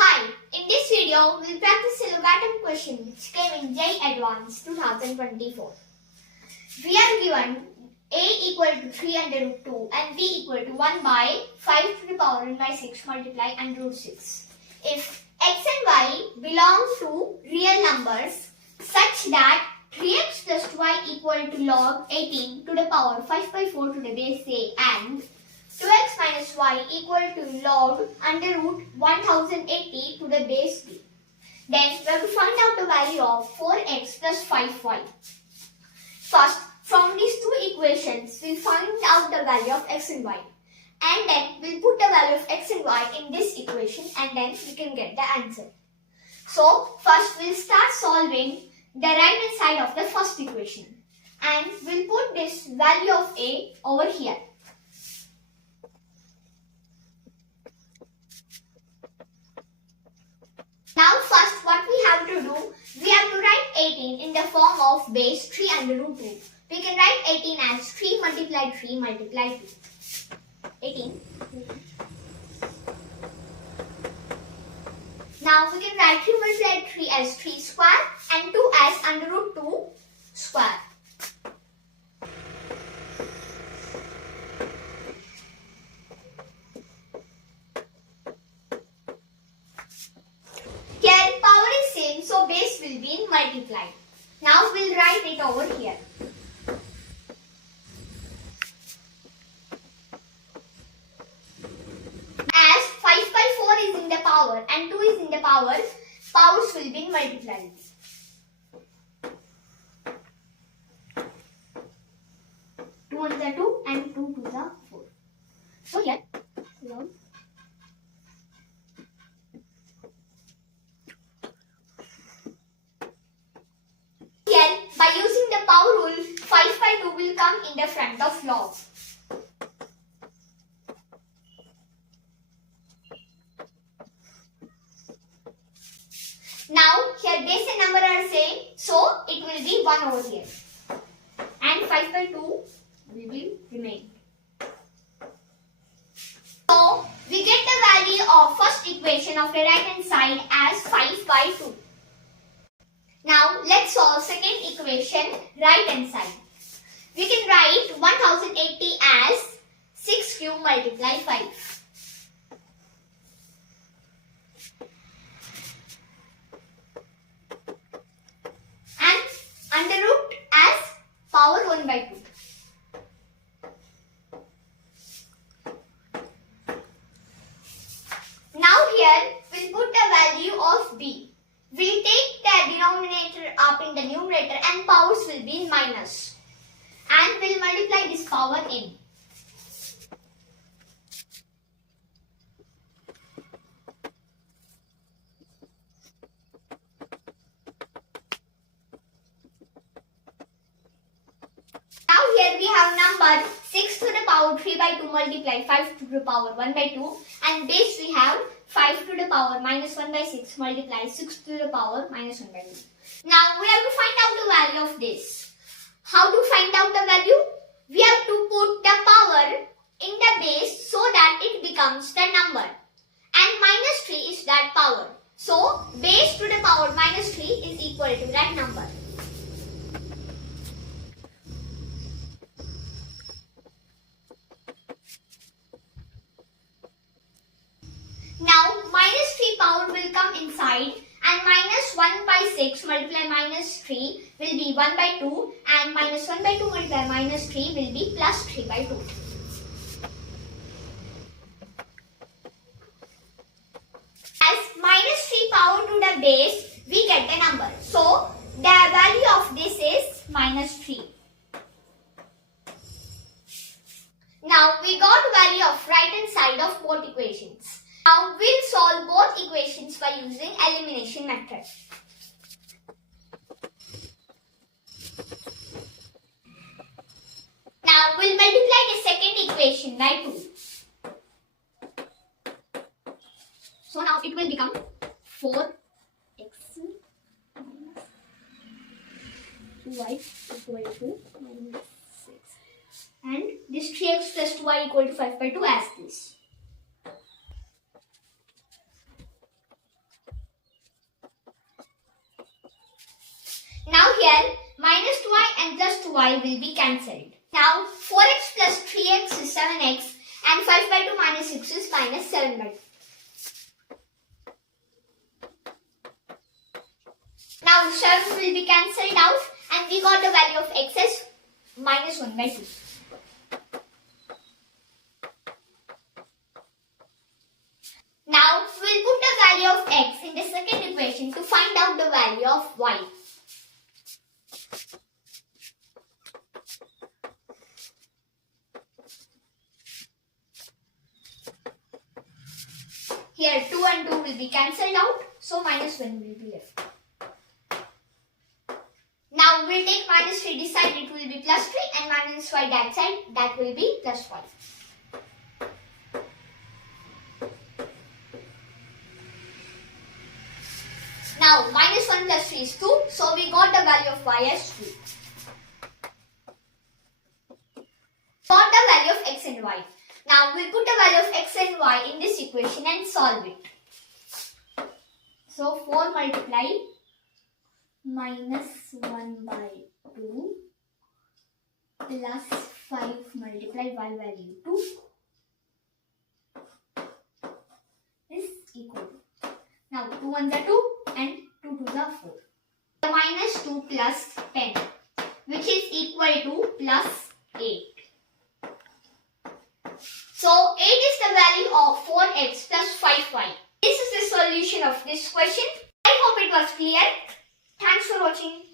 Hi, in this video we'll practice a logarithm question which came in JEE Advanced 2024. We are given a equal to 3 under root 2 and b equal to 1 by 5 to the power n by 6 multiply under root 6. If x and y belong to real numbers such that 3x plus y equal to log 18 to the power 5 by 4 to the base a and 2x minus y equal to log under root 1080 to the base b. Then we have to find out the value of 4x plus 5y. First, from these two equations, we'll find out the value of x and y. And then we'll put the value of x and y in this equation and then we can get the answer. So, first we'll start solving the right hand side of the first equation. And we'll put this value of a over here. Now first what we have to do, we have to write 18 in the form of base 3 under root 2. We can write 18 as 3 multiplied 3 multiplied 2. 18. Now we can write 3 multiplied 3 as 3 square and 2 as under root 2 square. Here power is same, so base will be multiplied. Now we'll write it over here. As 5 by 4 is in the power and 2 is in the power, powers will be multiplied. Two to the 2 and 2 to the 4. So here, by using the power rule, 5 by 2 will come in the front of log. Now, here base and number are same, so it will be 1 over here. And 5 by 2 will remain. So, we get the value of first equation of the right hand side as 5 by 2. Now, let's solve second equation, right hand side. We can write 1080 as 6 cube multiply 5. And under root as power 1 by 2. Now here, we'll put the value of b. We'll take the denominator up in the numerator and powers will be in minus. And we'll multiply this power in. Now here we have number 6 to the power 3 by 2 multiply 5 to the power 1 by 2 and base we have 5 to the power minus 1 by 6 multiply 6 to the power minus 1 by 2. Now we have to find out the value of this. How to find out the value? We have to put the power in the base so that it becomes the number. And minus 3 is that power. So base to the power minus 3 is equal to that number. Now minus 3 power will come inside and minus 1 by 6 multiply minus 3 will be 1 by 2 and minus 1 by 2 multiply minus 3 will be plus 3 by 2. As minus 3 power to the base, we get the number. So the value of this is minus 3. Now we got value of right hand side of both equations. Now we'll solve both equations by using elimination method. Now we'll multiply the second equation by 2. So now it will become 4x minus 2y equal to minus 6. And this 3x plus 2y equal to 5 by 2 as this. here minus 2y and plus 2y will be cancelled. Now 4x plus 3x is 7x and 5 by 2 minus 6 is minus 7 by 2. Now 7 will be cancelled out and we got the value of x as minus 1 by 2. Now we'll put the value of x in the second equation to find out the value of y. Here 2 and 2 will be cancelled out, so minus 1 will be left. Now we'll take minus 3 this side, it will be plus 3 and minus 5 that side, that will be plus 5. Now minus 1 plus 3 is 2, so we got the value of y as 2. Got the value of x and y. Now we'll put the value of x and y in this equation and solve it. So 4 multiply minus 1 by 2 plus 5 multiply y value 2 is equal to. Now 2 ones are 2 and 2 twos are 4. So minus 2 plus 10 which is equal to plus 8. So 8 is the value of 4x plus 5y. This is the solution of this question. I hope it was clear. Thanks for watching.